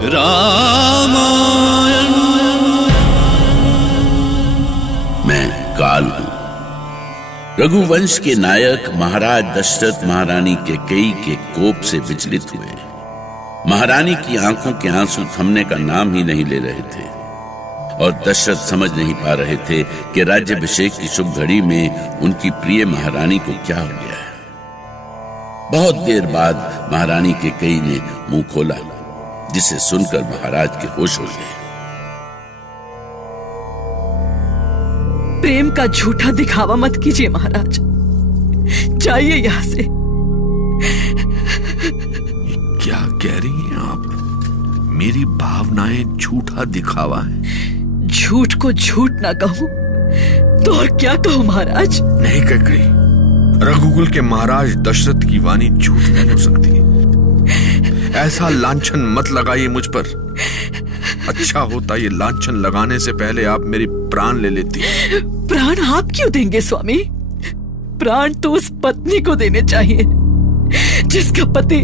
रामायण। मैं काल हूं। रघुवंश के नायक महाराज दशरथ महारानी कैकेयी के कोप से विचलित हुए। महारानी की आंखों के आंसू थमने का नाम ही नहीं ले रहे थे और दशरथ समझ नहीं पा रहे थे कि राज्याभिषेक की शुभ घड़ी में उनकी प्रिय महारानी को क्या हो गया है। बहुत देर बाद महारानी कैकेयी ने मुंह खोला, जिसे सुनकर महाराज के होश उड़ गए। प्रेम का झूठा दिखावा मत कीजिए महाराज, जाइए यहां से। क्या कह रही हैं आप? मेरी भावनाएं झूठा दिखावा है? झूठ को झूठ ना कहूं तो और क्या कहूं महाराज? नहीं कैकेयी, रघुकुल के महाराज दशरथ की वाणी झूठ नहीं हो सकती। ऐसा लांछन मत लगाइए मुझ पर। अच्छा होता ये लांछन लगाने से पहले आप मेरी प्राण ले लेती। प्राण आप क्यों देंगे स्वामी? प्राण तो उस पत्नी को देने चाहिए जिसका पति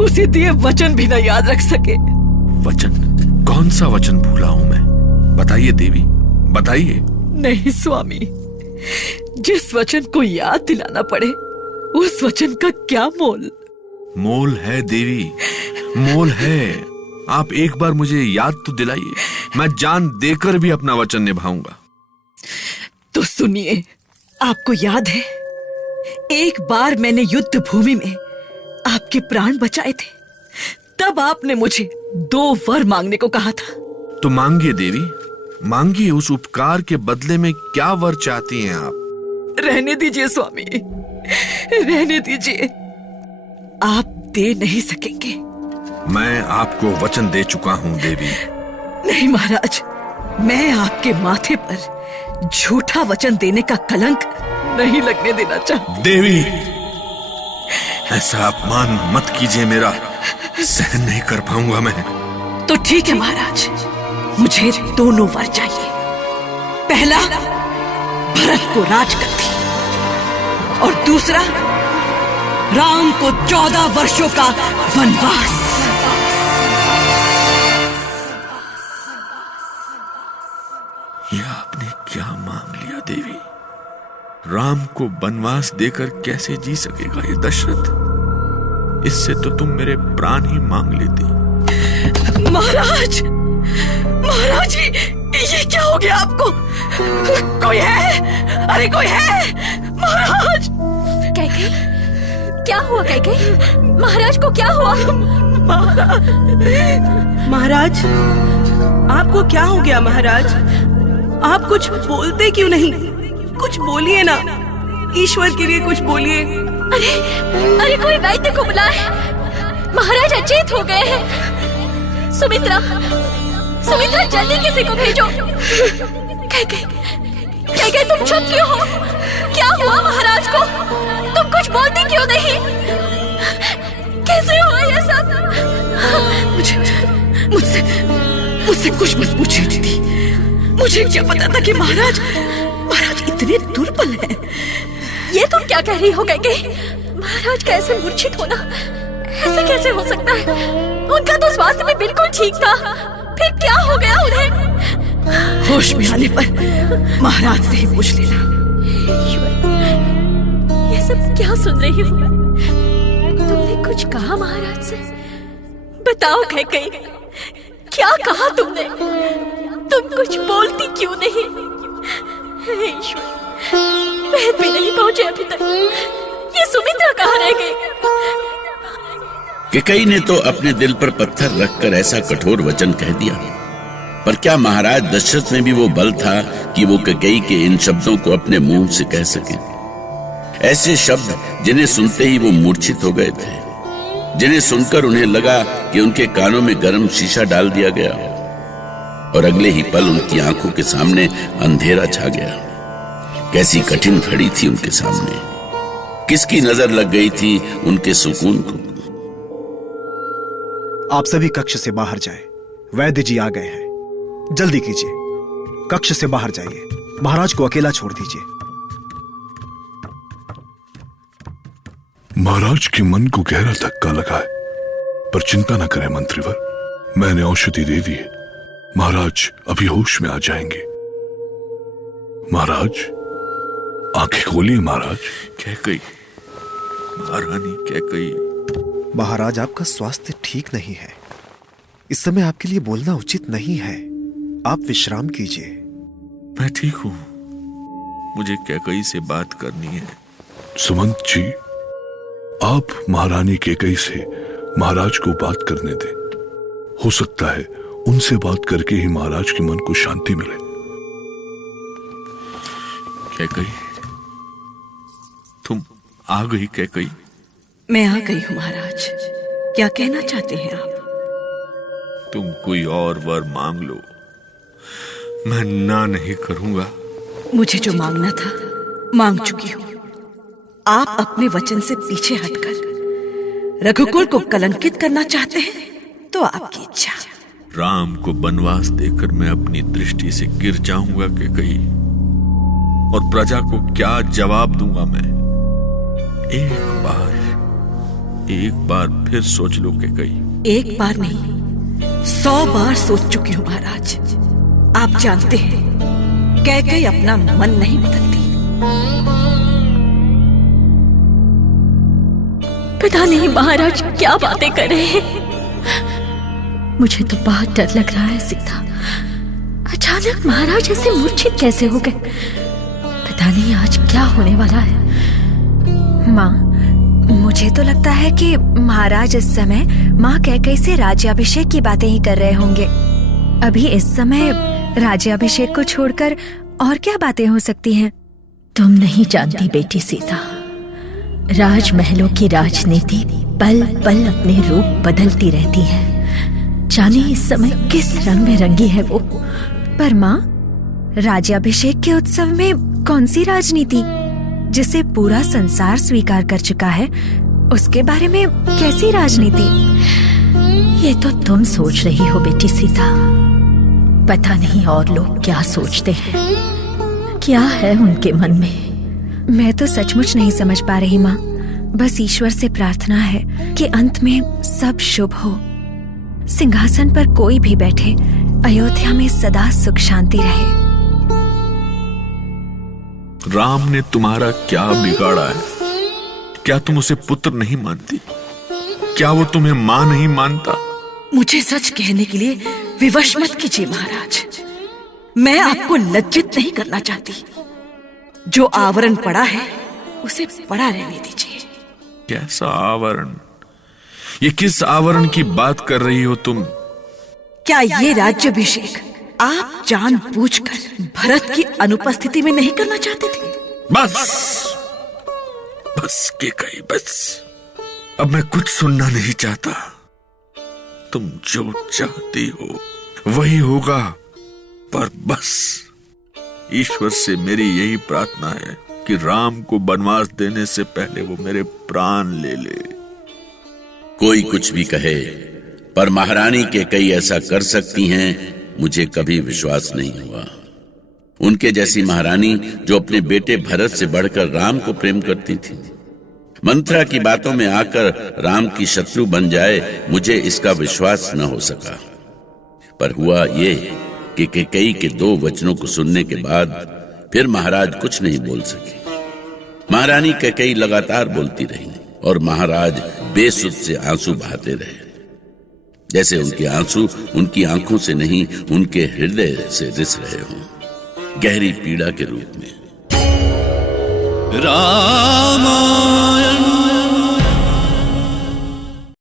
उसे दिए वचन भी न याद रख सके। वचन? कौन सा वचन भूला हूं मैं? बताइए देवी, बताइए। नहीं स्वामी, जिस वचन को याद दिलाना पड़े उस वचन का क्या मोल? मोल है देवी, मोल है। आप एक बार मुझे याद तो दिलाइए, मैं जान देकर भी अपना वचन निभाऊंगा। तो सुनिए, आपको याद है एक बार मैंने युद्ध भूमि में आपके प्राण बचाए थे, तब आपने मुझे 2 वर मांगने को कहा था। तो मांगिए देवी, मांगिए। उस उपकार के बदले में क्या वर चाहती हैं आप? रहने दीजिए स्वामी, रहने दीजिए। आप दे नहीं सकेंगे। मैं आपको वचन दे चुका हूं देवी। नहीं महाराज, मैं आपके माथे पर झूठा वचन देने का कलंक नहीं लगने देना चाहती। देवी, ऐसा अपमान मत कीजिए, मेरा सहन नहीं कर पाऊंगा मैं। तो ठीक है महाराज, मुझे 2 वर चाहिए। पहला, भरत को राजगद्दी, और दूसरा, राम को 14 वर्षों का वनवास। यह आपने क्या मांग लिया देवी? राम को वनवास देकर कैसे जी सकेगा ये दशरथ? इससे तो तुम मेरे प्राण ही मांग लेती। महाराज, महाराज जी, ये क्या हो गया आपको? कोई है? अरे कोई है? महाराज! कैकेयी, क्या हुआ कैकेयी? महाराज को क्या हुआ? महाराज, आपको क्या हो गया महाराज? आप कुछ बोलते क्यों नहीं? कुछ बोलिए ना, ईश्वर के लिए कुछ बोलिए। अरे अरे, कोई वैद्य को बुलाए। महाराज अचेत हो गए हैं। सुमित्रा, सुमित्रा, जल्दी किसी को भेजो। कैकेयी, तुम चुप क्यों हो? क्या हुआ महाराज को? तुम कुछ बोलती क्यों नहीं? कैसे हुआ ये सब? मुझसे कुछ मत पूछिए दीदी। मुझे क्या पता था कि महाराज इतने दुर्बल हैं। ये तुम क्या कह रही हो कैकेयी? महाराज कैसे मूर्छित होना? ऐसे कैसे हो सकता है? उनका तो स्वास्थ्य में बिल्कुल ठीक था, फिर क्या हो गया उन्हें? होश में आने पर महाराज से ही पूछ लेना। ये सब क्या सुन रही हूँ मैं? तुमने कुछ कहा महाराज से? बताओ कैकेयी, क्या कहा तुमने? तुम कुछ बोलती क्यों नहीं? ईश्वर, वेद भी नहीं पहुंचे अभी तक। ये सुमित्रा कहाँ रह गई? कैकेयी ने तो अपने दिल पर पत्थर रखकर ऐसा कठोर वचन कह दिया, पर क्या महाराज दशरथ में भी वो बल था कि वो कैकेयी के इन शब्दों को अपने मुंह से कह सके? ऐसे शब्द जिन्हें सुनते ही वो मूर्छित हो गए थे, जिन्हें सुनकर उन्हें लगा कि उनके कानों में गर्म शीशा डाल दिया गया और अगले ही पल उनकी आंखों के सामने अंधेरा छा गया। कैसी कठिन घड़ी थी उनके सामने। किसकी नजर लग गई थी उनके सुकून को? आप सभी कक्ष से बाहर जाएं। वैद्य जी आ गए हैं, जल्दी कीजिए। कक्ष से बाहर जाइए, महाराज को अकेला छोड़ दीजिए। महाराज के मन को गहरा धक्का लगा है, पर चिंता न करें मंत्रीवर, मैंने औषधि दे दी है। महाराज अभी होश में आ जाएंगे। महाराज आंखें खोलिए। महाराज। कैकई, महारानी कैकई। महाराज, आपका स्वास्थ्य ठीक नहीं है। इस समय आपके लिए बोलना उचित नहीं है। आप विश्राम कीजिए। मैं ठीक हूं, मुझे कैकई से बात करनी है। सुमंत जी, आप महारानी कैकई से महाराज को बात करने दें। हो सकता है उनसे बात करके ही महाराज के मन को शांति मिले। कैकई, तुम आ गई कैकई? मैं आ गई हूं महाराज। क्या कहना चाहते हैं आप? तुम कोई और वर मांग लो, मैं ना नहीं करूंगा। मुझे जो मांगना था मांग चुकी हूं। आप अपने वचन से पीछे हटकर रघुकुल को कलंकित करना चाहते हैं तो आपकी इच्छा। राम को वनवास देकर मैं अपनी दृष्टि से गिर जाऊंगा कैकई, और प्रजा को क्या जवाब दूंगा मैं? एक बार फिर सोच लो कैकई। एक बार नहीं, 100 बार सोच चुकी हूं महाराज। आप जानते हैं कैकई अपना मन नहीं बदलती। पता नहीं महाराज क्या बातें कर रहे हैं। मुझे तो बहुत डर लग रहा है सीता। अचानक महाराज ऐसे मूर्छित कैसे हो गए? पता नहीं आज क्या होने वाला है। माँ, मुझे तो लगता है कि महाराज इस समय माँ कैकई से राज्याभिषेक की बातें ही कर रहे होंगे। अभी इस समय राज्याभिषेक को छोड़कर और क्या बातें हो सकती हैं? तुम नहीं जानती बेटी सीता, राजमहलों की राजनीति पल पल अपने रूप बदलती रहती है। जाने इस समय किस रंग में रंगी है वो। पर माँ, राज्याभिषेक के उत्सव में कौन सी राजनीति? जिसे पूरा संसार स्वीकार कर चुका है, उसके बारे में कैसी राजनीति? ये तो तुम सोच रही हो बेटी सीता। पता नहीं और लोग क्या सोचते हैं, क्या है उनके मन में। मैं तो सचमुच नहीं समझ पा रही माँ। बस ईश्वर से प्रार्थना है कि अंत में सब शुभ हो। सिंहासन पर कोई भी बैठे, अयोध्या में सदा सुख शांति रहे। राम ने तुम्हारा क्या बिगाड़ा है? क्या तुम उसे पुत्र नहीं मानती? क्या वो तुम्हें मां नहीं मानता? मुझे सच कहने के लिए विवश मत कीजिए महाराज। मैं आपको लज्जित नहीं करना चाहती। जो आवरण पड़ा है उसे पड़ा रहने दीजिए। कैसा आवरण? ये किस आवरण की बात कर रही हो तुम? क्या ये राज्याभिषेक आप जानबूझकर भरत की अनुपस्थिति में नहीं करना चाहते थे? बस बस कैकई, बस। अब मैं कुछ सुनना नहीं चाहता। तुम जो चाहती हो वही होगा। पर बस ईश्वर से मेरी यही प्रार्थना है कि राम को वनवास देने से पहले वो मेरे प्राण ले ले। कोई कुछ भी कहे, पर महारानी कैकई ऐसा कर सकती हैं, मुझे कभी विश्वास नहीं हुआ। उनके जैसी महारानी जो अपने बेटे भरत से बढ़कर राम को प्रेम करती थी, मंत्रा की बातों में आकर राम की शत्रु बन जाए, मुझे इसका विश्वास न हो सका। पर हुआ ये कि कैकई के 2 वचनों को सुनने के बाद फिर महाराज कुछ नहीं बोल सके। महारानी कैकई लगातार बोलती रही और महाराज बेसुध से आंसू बहाते रहे, जैसे उनके आंसू उनकी आंखों से नहीं, उनके हृदय से रिस रहे हों, गहरी पीड़ा के रूप में। राम